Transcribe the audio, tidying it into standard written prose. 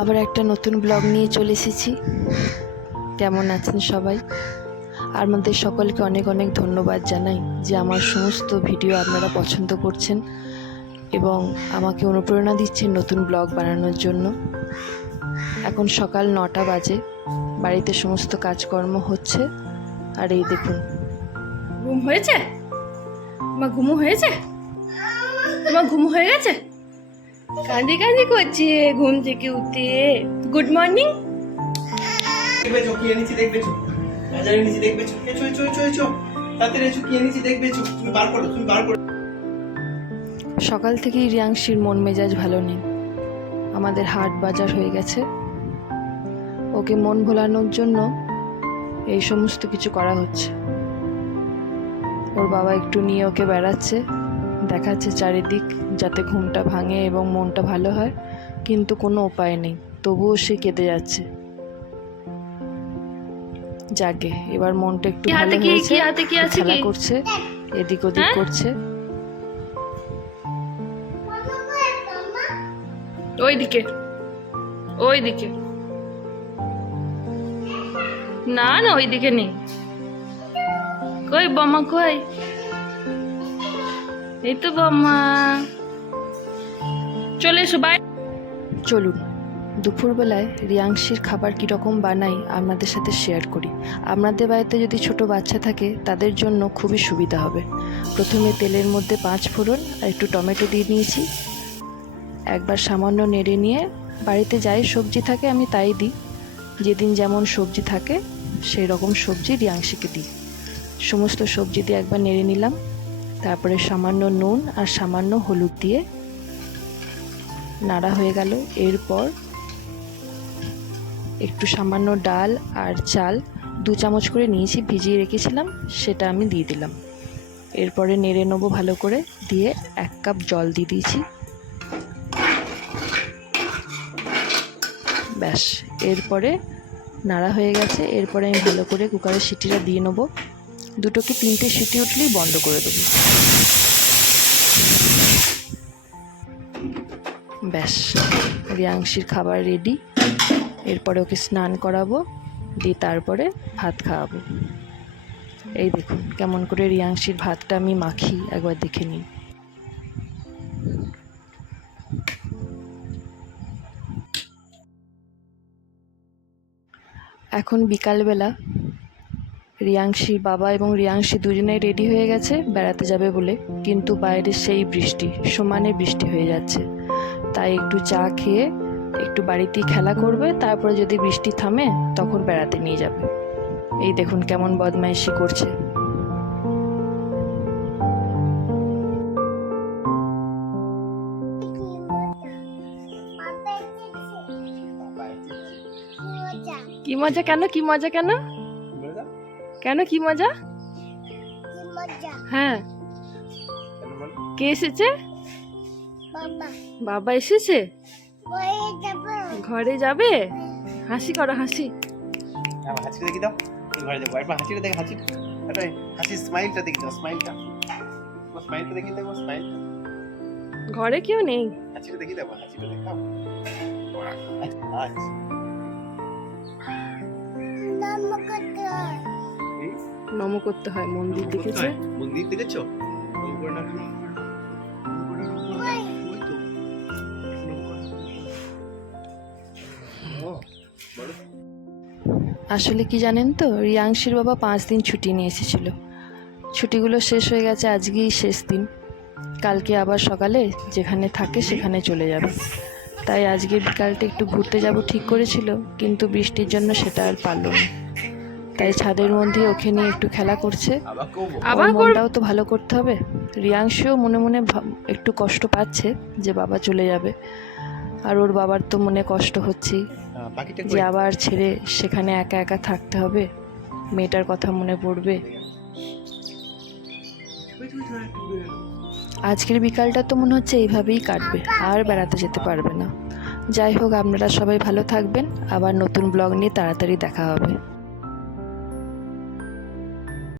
আবার একটা নতুন ব্লগ নিয়ে চলে এসেছি। কেমন আছেন সবাই? আর আমাদের সকলকে অনেক অনেক ধন্যবাদ জানাই যে আমার সমস্ত ভিডিও আপনারা পছন্দ করছেন এবং আমাকে অনুপ্রেরণা দিচ্ছেন নতুন ব্লগ বানানোর জন্য। এখন সকাল 9টা বাজে, বাড়িতে সমস্ত কাজকর্ম হচ্ছে। আর এই দেখুন, ঘুম হয়েছে? তোমার ঘুম হয়েছে? তোমার ঘুম হয়ে গেছে? কাঁদি কাঁদি করছে ঘুম থেকে উঠে। Good morning. দেখবে চকিয়ে নিচে দেখবে চো বাজারে নিচে দেখবে চো এচো এচো এচো এচো তাড়াতাড়ি চকিয়ে নিচে দেখবে চো তুমি বার করো সকাল থেকেই রিয়াংশীর মন মেজাজ ভালো নেই। আমাদের হাট বাজার হয়ে গেছে, ওকে মন ভোলানোর জন্য এই সমস্ত কিছু করা হচ্ছে। ওর বাবা একটু নিয়ে ওকে বেড়াচ্ছে, দেখাচ্ছে চারিদিক, যাতে ঘুমটা ভাঙে এবং মনটা ভালো হয়। কিন্তু কোনো উপায় নেই, তবুও সে কেঁদে যাচ্ছে। যাকে এবার মনটা একটু ভালো হয়েছে, খেলা করছে, এদিক ওদিক করছে। ওইদিকে ওইদিকে না না, ওইদিকে নেই। কই বাবা, কই? এই তো বাবা, চলে এসো। বাই। চলুন দুপুরবেলায় রিয়াংশীর খাবার কীরকম বানাই আপনাদের সাথে শেয়ার করি। আপনাদের বাড়িতে যদি ছোট বাচ্চা থাকে তাদের জন্য খুবই সুবিধা হবে। প্রথমে তেলের মধ্যে 5 ফোড়ন আর একটু টমেটো দিয়ে নিয়েছি। একবার সামান্য নেড়ে নিয়ে, বাড়িতে যাই সবজি থাকে আমি তাই দিই, যেদিন যেমন সবজি থাকে সেই রকম সবজি রিয়াংশীকে দিই। সমস্ত সবজি দিয়ে একবার নেড়ে নিলাম। তারপরে সামান্য নুন আর সামান্য হলুদ দিয়ে নাড়া হয়ে গেল। এরপর একটু সামান্য ডাল আর চাল 2 চামচ করে নিয়েছি, ভিজিয়ে রেখেছিলাম, সেটা আমি দিয়ে দিলাম। এরপরে নেড়ে নেবো ভালো করে, দিয়ে 1 কাপ জল দিয়ে দিয়েছি। ব্যাস, এরপরে নাড়া হয়ে গেছে। এরপরে আমি ভালো করে কুকারের সিটিটা দিয়ে নেবো। 2 কি 3টে সিটি উঠলেই বন্ধ করে দেবো। ব্যাস, রিয়াংশীর খাবার রেডি। এরপরে ওকে স্নান করাবো, দিয়ে তারপরে ভাত খাওয়াবো। এই দেখুন কেমন করে রিয়াংশীর ভাতটা আমি মাখি, একবার দেখে নিন। এখন বিকালবেলা রিয়াংশীর বাবা এবং রিয়াংশী দুজনেই রেডি হয়ে গেছে বেড়াতে যাবে বলে, কিন্তু বাইরে সেই বৃষ্টি, সমানে বৃষ্টি হয়ে যাচ্ছে। তাই একটু চা খেয়ে একটু বাড়িতেই খেলা করবে, তারপরে যদি বৃষ্টি থামে তখন বেড়াতে নিয়ে যাবে। এই দেখুন কেমন বদমাইশি করছে। কি মজা? কেন কি মজা? কেন কেন কি মজা? হ্যাঁ, কে এসেছে? বাবা এসেছে। ঘরে যাবে? হাসি করো, হাসি। হাসিটা দেখি দাও, ঘরে যাবো একবার। হাসিটা দেখে, হাসিটা হাসি, স্মাইলটা দেখি দাও, স্মাইলটা দেখি দাও, স্মাইলটা। ঘরে কেউ নেই। হাসিটা দেখি দাও, হাসিটা দেখাও। নম করতে হয়। মন্দির দেখেছে? মন্দির দেখেছো? আসলে কি জানেন তো, রিয়াংশীর বাবা 5 দিন ছুটি নিয়ে এসেছিল। ছুটিগুলো শেষ হয়ে গেছে, আজকেই শেষ দিন। কালকে আবার সকালে যেখানে থাকে সেখানে চলে যাবে। তাই আজকে বিকালটা একটু ঘুরতে যাব ঠিক করেছিল, কিন্তু বৃষ্টির জন্য সেটা আর পারল না। তাই ছাদের মধ্যে ওকে নিয়ে একটু খেলা করছে। আবার মনটাও তো ভালো করতে হবে। রিয়াংশীও মনে মনে একটু কষ্ট পাচ্ছে যে বাবা চলে যাবে, আর ওর বাবার তো মনে কষ্ট হচ্ছেই যে আবার ছেড়ে সেখানে একা একা থাকতে হবে, মেয়েটার কথা মনে পড়বে। আজকের বিকালটা তো মনে হচ্ছে এইভাবেই কাটবে, আর বেড়াতে যেতে পারবে না। যাই হোক, আপনারা সবাই ভালো থাকবেন। আবার নতুন ব্লগ নিয়ে তাড়াতাড়ি দেখা হবে।